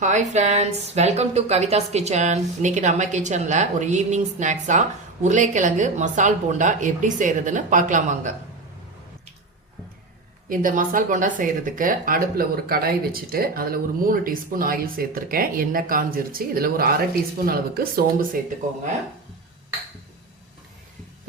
Hi friends, welcome to Kavitha's kitchen. இன்னைக்கு நம்ம கிச்சன்ல ஒரு ஈவினிங் ஸ்நாக்ஸா உருளைக்கிழங்கு மசால் போண்டா எப்படி செய்யறதுன்னு பார்க்கலாம் வாங்க. இந்த மசால் போண்டா செய்யறதுக்கு அடுப்புல ஒரு கடாய் வச்சுட்டு அதுல ஒரு 3 டீஸ்பூன் ஆயில் சேர்த்திருக்கேன். எண்ணெய் காஞ்சிருச்சு. இதுல ஒரு அரை டீஸ்பூன் அளவுக்கு சோம்பு சேர்த்துக்கோங்க.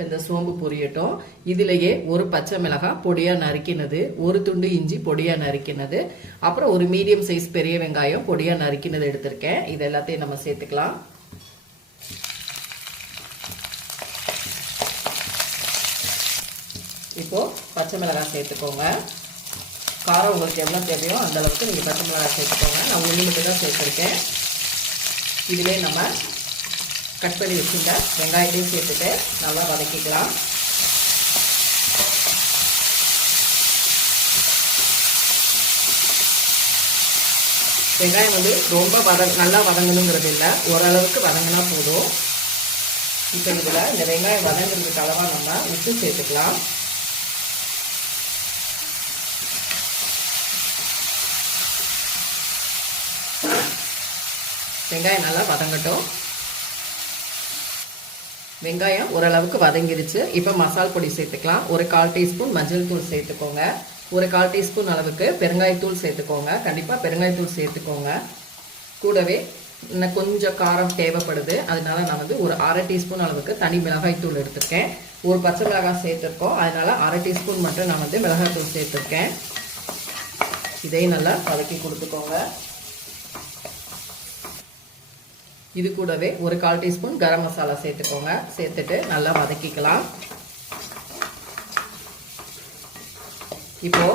இந்த சோம்பு பொரியட்டும். இதுலயே ஒரு பச்சை மிளகாய் பொடியா நறுக்கினது, ஒரு துண்டு இஞ்சி பொடியா நறுக்கினது, அப்புறம் ஒரு மீடியம் சைஸ் பெரிய வெங்காயம் பொடியா நறுக்கினது எடுத்திருக்கேன். இது எல்லாத்தையும் நம்ம சேர்த்துக்கலாம். இப்போ பச்சை மிளகாய் சேர்த்துக்கோங்க. காரம் உங்களுக்கு எவ்வளவு தேவையோ அந்த அளவுக்கு நீங்க பச்சை மிளகாய் சேர்த்துக்கோங்க. நான் ஒன்று மட்டும் தான் சேர்த்துருக்கேன். இதுலேயே நம்ம கட் பண்ணி வச்சுருந்த வெங்காயத்தையும் சேர்த்துட்டு நல்லா வதக்கிக்கலாம். வெங்காயம் ரொம்ப நல்லா வதங்கணுங்கிறது இல்லை, ஓரளவுக்கு வதங்கினா போதும். இப்போ இதில் இந்த வெங்காயம் வதங்குறதுக்கு அளவாக நம்ம உப்பு சேர்த்துக்கலாம். வெங்காயம் நல்லா வதங்கட்டும். வெங்காயம் ஓரளவுக்கு வதங்கிருச்சு. இப்போ மசால் பொடி சேர்த்துக்கலாம். ஒரு 1/4 டீஸ்பூன் மஞ்சள் தூள் சேர்த்துக்கோங்க. ஒரு 1/4 டீஸ்பூன் அளவுக்கு பெருங்காயத்தூள் சேர்த்துக்கோங்க. கண்டிப்பாக பெருங்காயத்தூள் சேர்த்துக்கோங்க. கூடவே இன்னும் கொஞ்சம் காரம் தேவைப்படுது, அதனால நான் ஒரு அரை டீஸ்பூன் அளவுக்கு தனி மிளகாய் தூள் எடுத்துருக்கேன். ஒரு பச்சை மிளகாய் சேர்த்துருக்கோம், அதனால அரை டீஸ்பூன் மட்டும் நான் மிளகாய் தூள் சேர்த்துருக்கேன். இதையும் நல்லா வதக்கி கொடுத்துக்கோங்க. இது கூடவே ஒரு 1/4 டீஸ்பூன் கரம் மசாலா சேர்த்துக்கோங்க. சேர்த்துட்டு நல்லா வதக்கிக்கலாம். இப்போ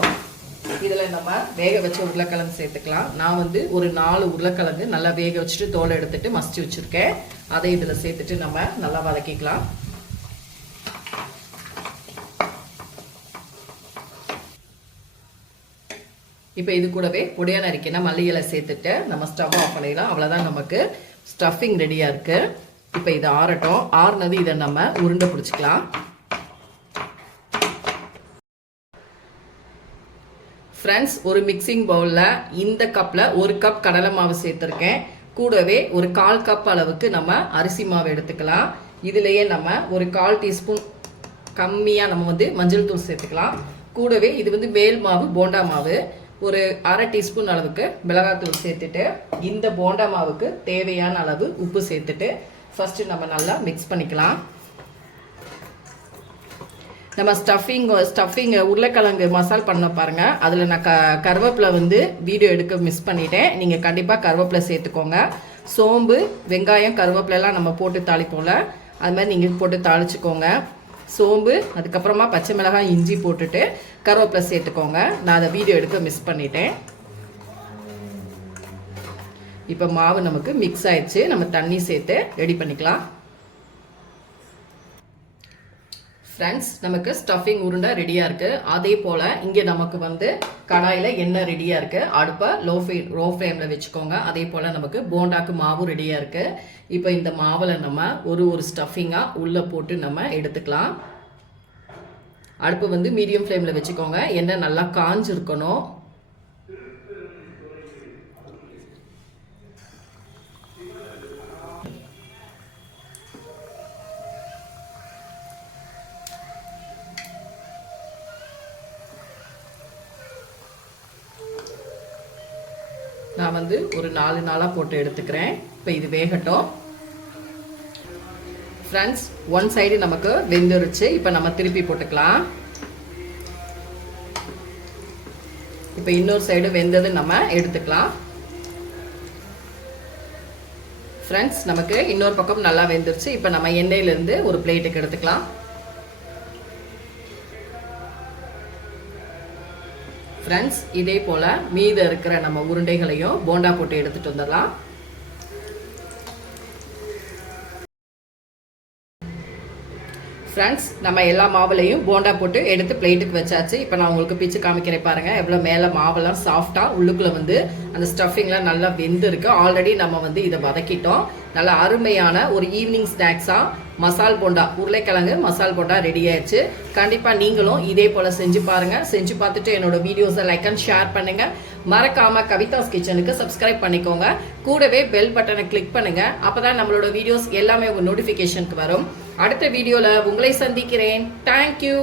இதுல நம்ம வேக வச்ச உருளைக்கிழங்கு சேர்த்துக்கலாம். நான் ஒரு 4 உருளைக்கிழங்கு நல்லா வேக வச்சுட்டு தோலை எடுத்துட்டு மசிச்சு வச்சிருக்கேன். அதை இதுல சேர்த்துட்டு நம்ம நல்லா வதக்கிக்கலாம். இப்போ இது கூடவே பொடியா நறுக்கின மல்லி இலை சேர்த்துட்டு நம்ம ஸ்டவ் ஆஃப் பண்ணிடலாம். அவ்வளவுதான், நமக்கு ஸ்டஃபிங் ரெடியா இருக்கு. இப்போ இது ஆறட்டும். ஆறுனது இதை நம்ம உருண்டை பிடிச்சிக்கலாம். ஃப்ரெண்ட்ஸ், ஒரு மிக்சிங் பவுல்ல இந்த கப்ல 1 கப் கடலை மாவு சேர்த்திருக்கேன். கூடவே ஒரு 1/4 கப் அளவுக்கு நம்ம அரிசி மாவு எடுத்துக்கலாம். இதுலயே நம்ம ஒரு 1/4 டீஸ்பூன் கம்மியா நம்ம மஞ்சள் தூள் சேர்த்துக்கலாம். கூடவே இது மேல் மாவு போண்டா மாவு, ஒரு அரை டீஸ்பூன் அளவுக்கு மிளகாத்தூள் சேர்த்துட்டு இந்த போண்டா மாவுக்கு தேவையான அளவு உப்பு சேர்த்துட்டு ஃபர்ஸ்ட் நம்ம நல்லா மிக்ஸ் பண்ணிக்கலாம். நம்ம ஸ்டஃபிங் உருளைக்கிழங்கு மசால் பண்ண பாருங்க. அதில் நான் கருவேப்பிலை வீடியோ எடுக்க மிஸ் பண்ணிட்டேன். நீங்கள் கண்டிப்பாக கருவேப்பிலை சேர்த்துக்கோங்க. சோம்பு, வெங்காயம், கருவேப்பிலைலாம் நம்ம போட்டு தாளிப்போம்ல, அது மாதிரி நீங்கள் போட்டு தாளிச்சுக்கோங்க. சோம்பு, அதுக்கப்புறமா பச்சை மிளகாய், இஞ்சி போட்டுட்டு கருவேப்பிலை சேர்த்துக்கோங்க. நான் அதை வீடியோ எடுக்க மிஸ் பண்ணிட்டேன். இப்போ மாவு நமக்கு மிக்ஸ் ஆயிடுச்சு. நம்ம தண்ணி சேர்த்து ரெடி பண்ணிக்கலாம். ஃப்ரெண்ட்ஸ், நமக்கு ஸ்டஃபிங் உருண்டை ரெடியா இருக்கு. அதே போல இங்க நமக்கு கடாயில எண்ணெய் ரெடியா இருக்கு. அடுப்பை லோ ஃப்ளேம்ல வச்சுக்கோங்க. அதே போல நமக்கு போண்டாக்கு மாவு ரெடியா இருக்கு. இப்போ இந்த மாவுல நம்ம ஒரு ஸ்டஃபிங்கா உள்ள போட்டு நம்ம எடுத்துக்கலாம். அடுப்பு மீடியம் ஃப்ளேம்ல வச்சுக்கோங்க. எண்ணெய் நல்லா காஞ்சிருக்கணும். நான் ஒரு 4 நாளா போட்டு எடுத்துக்கிறேன். இப்போ இது வேகட்டும். ஃப்ரெண்ட்ஸ், ஒன் சைடு நமக்கு வெந்துருச்சு. இப்போ நம்ம திருப்பி போட்டுக்கலாம். இப்போ இன்னொரு சைடு வெந்தது நம்ம எடுத்துக்கலாம். ஃப்ரெண்ட்ஸ், நமக்கு இன்னொரு பக்கம் நல்லா வெந்துருச்சு. இப்போ நம்ம எண்ணெயிலிருந்து ஒரு பிளேட்டுக்கு எடுத்துக்கலாம். ஃப்ரெண்ட்ஸ், இதே போல மீத இருக்கிற நம்ம உருண்டைகளையும் போண்டா போட்டு எடுத்துட்டு வந்துடலாம். ஃப்ரெண்ட்ஸ், நம்ம எல்லா மாவுலையும் போண்டா போட்டு எடுத்து பிளேட்டுக்கு வச்சாச்சு. இப்போ நான் உங்களுக்கு பிச்சு காமிக்கிறேன் பாருங்க. எவ்வளோ மேலே மாவெல்லாம் சாஃப்டா, உள்ளுக்குள்ள அந்த ஸ்டஃபிங்லாம் நல்லா வெந்து இருக்கு. ஆல்ரெடி நம்ம இதை வதக்கிட்டோம். நல்ல அருமையான ஒரு ஈவினிங் ஸ்நாக்ஸா மசால் போண்டா, உருளைக்கிழங்கு மசால் போண்டா ரெடி ஆயிடுச்சு. கண்டிப்பாக நீங்களும் இதே போல் செஞ்சு பாருங்கள். செஞ்சு பார்த்துட்டு என்னோட வீடியோஸை லைக் அண்ட் ஷேர் பண்ணுங்கள். மறக்காமல் கவிதாஸ் கிச்சனுக்கு சப்ஸ்கிரைப் பண்ணிக்கோங்க. கூடவே பெல் பட்டனை கிளிக் பண்ணுங்கள். அப்போ தான் நம்மளோட வீடியோஸ் எல்லாமே உங்கள் நோட்டிஃபிகேஷனுக்கு வரும். அடுத்த வீடியோவில் உங்களை சந்திக்கிறேன். தேங்க்யூ.